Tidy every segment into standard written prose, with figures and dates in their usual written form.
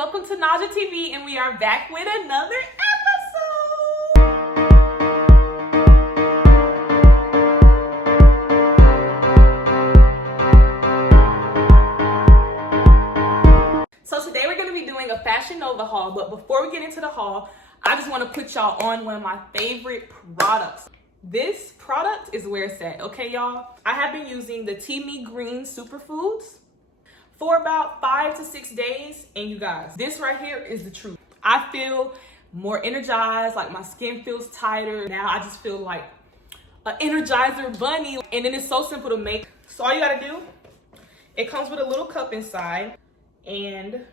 welcome to Naja TV, and we are back with another episode. So today we're going to be doing a Fashion Nova haul, but before we get into the haul, I just want to put y'all on one of my favorite products. This product is where it's at, okay, y'all? I have been using the TEAMI Green Superfoods for about 5 to 6 days, and you guys, this right here is the truth. I feel more energized, like my skin feels tighter. Now I just feel like an Energizer bunny, and then it's so simple to make. So all you gotta do, it comes with a little cup inside, and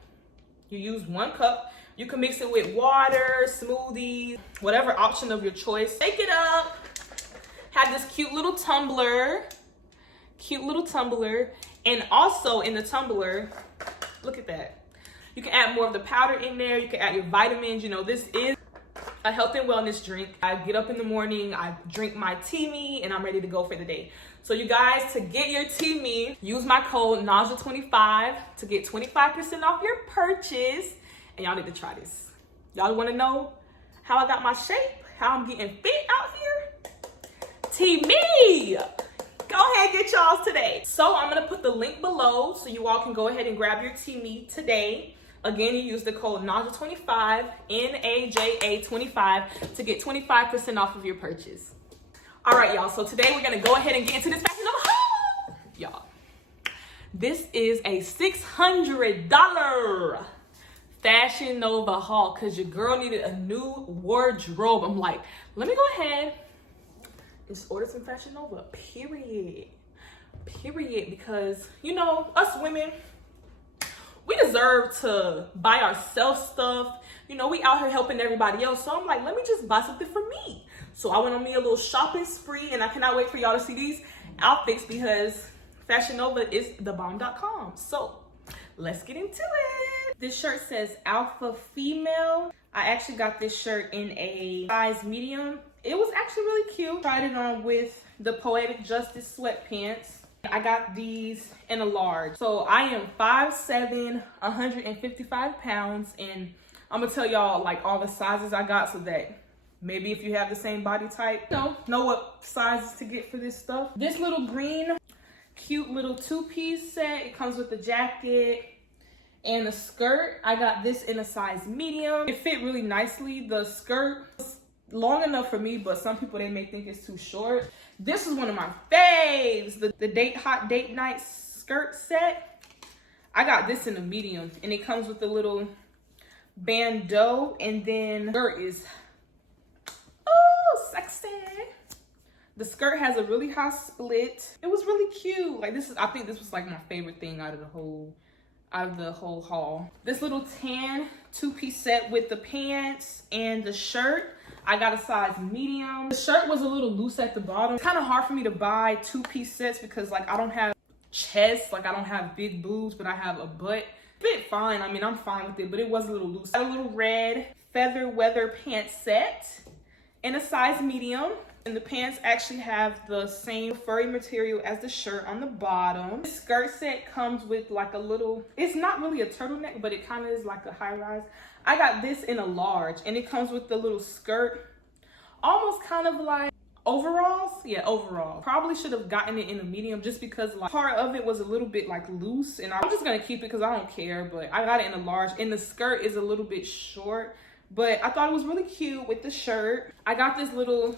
you use 1 cup. You can mix it with water, smoothies, whatever option of your choice. Shake it up. Have this cute little tumbler. And also in the tumbler, look at that. You can add more of the powder in there. You can add your vitamins. You know, this is a health and wellness drink. I get up in the morning, I drink my TEAMI, and I'm ready to go for the day. So you guys, to get your TEAMI, use my code NAJA25 to get 25% off your purchase. And y'all need to try this. Y'all want to know how I got my shape? How I'm getting fit out here? TEAMI! Go ahead, get y'all's today. So I'm gonna put the link below so you all can go ahead and grab your TEAMI today. Again, you use the code NAJA25, NAJA25 to get 25% off of your purchase. All right, y'all, so today we're gonna go ahead and get into this Fashion Nova haul. Y'all, this is a $600 Fashion Nova haul because your girl needed a new wardrobe. I'm like, let me go ahead. Just order some Fashion Nova, period, because, you know, us women, we deserve to buy ourselves stuff. You know, we out here helping everybody else, so I'm like, let me just buy something for me. So I went on me a little shopping spree, and I cannot wait for y'all to see these outfits because Fashion Nova is thebomb.com. So let's get into it. This shirt says Alpha Female. I actually got this shirt in a size medium. It was actually really cute. Tried it on with the Poetic Justice sweatpants. I got these in a large. So I am 5'7", 155 pounds, and I'm gonna tell y'all like all the sizes I got so that maybe if you have the same body type, know what sizes to get for this stuff. This little green, cute little 2-piece set. It comes with the jacket and a skirt. I got this in a size medium. It fit really nicely. The skirt was long enough for me, but some people, they may think it's too short. This is one of my faves, the hot date night skirt set. I got this in a medium, and it comes with a little bandeau, and then the skirt is, oh, sexy. The skirt has a really high split. It was really cute. Like, this is, I think this was like my favorite thing out of the whole haul. This little tan 2-piece set with the pants and the shirt, I got a size medium. The shirt was a little loose at the bottom. It's kind of hard for me to buy 2-piece sets because like I don't have chest, like I don't have big boobs, but I have a butt. Fit fine, I mean, I'm fine with it, but it was a little loose. I got a little red feather weather pant set in a size medium. And the pants actually have the same furry material as the shirt on the bottom. The skirt set comes with like a little, it's not really a turtleneck, but it kind of is like a high rise. I got this in a large, and it comes with the little skirt, almost kind of like overalls. Yeah, overall. Probably should have gotten it in a medium just because like part of it was a little bit like loose, and I'm just gonna keep it because I don't care, but I got it in a large, and the skirt is a little bit short, but I thought it was really cute with the shirt. I got this little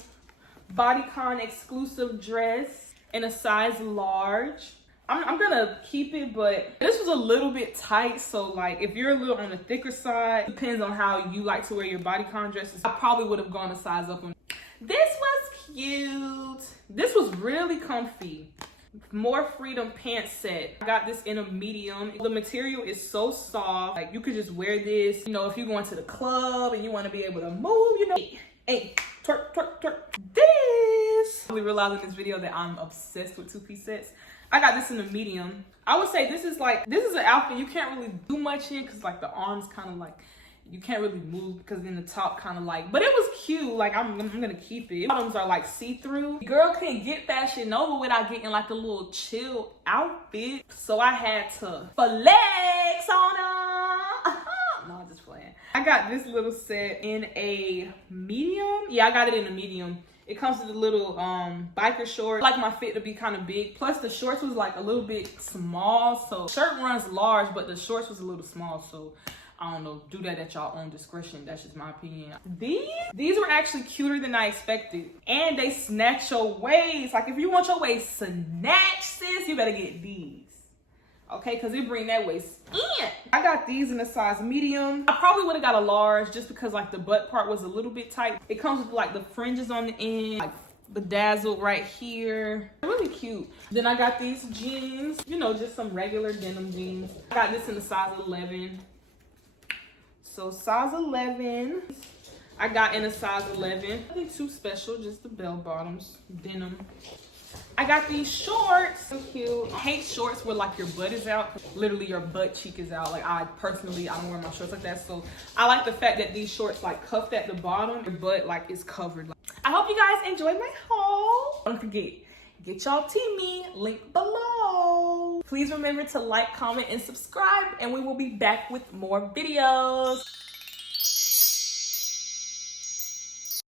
Bodycon exclusive dress in a size large. I'm gonna keep it, but this was a little bit tight, so like if you're a little on the thicker side, depends on how you like to wear your bodycon dresses. I probably would have gone a size up on. This was cute. This was really comfy. More Freedom pants set. I got this in a medium. The material is so soft, like you could just wear this, you know, if you're going to the club and you want to be able to move, you know. Hey, twerk, twerk, twerk. This. We realized in this video that I'm obsessed with 2-piece sets. I got this in a medium. I would say this is an outfit you can't really do much in because like the arms kind of like, you can't really move because then the top kind of like, but it was cute. Like I'm gonna keep it. Bottoms are like see-through. Girl couldn't get Fashion Nova without getting like a little chill outfit. So I had to flex on her. got this little set in a medium. Yeah, I got it in a medium. It comes with a little biker short. I like my fit to be kind of big. Plus the shorts was like a little bit small. So shirt runs large, but the shorts was a little small. So I don't know, do that at y'all own discretion. That's just my opinion. These were actually cuter than I expected. And they snatch your waist. Like if you want your waist snatched, sis, you better get these. Okay, because it bring that waist in. I got these in a size medium. I probably would have got a large just because like the butt part was a little bit tight. It comes with like the fringes on the end, like bedazzled right here. Really cute. Then I got these jeans, you know, just some regular denim jeans. I got this in a size 11. So size 11. I got in a size 11. Nothing too special, just the bell bottoms, denim. I got these shorts, so cute. I hate shorts where like your butt is out. Literally your butt cheek is out. Like I don't wear my shorts like that. So I like the fact that these shorts like cuffed at the bottom. Your butt like is covered. I hope you guys enjoyed my haul. Don't forget, get y'all TEAMI, link below. Please remember to like, comment, and subscribe, and we will be back with more videos.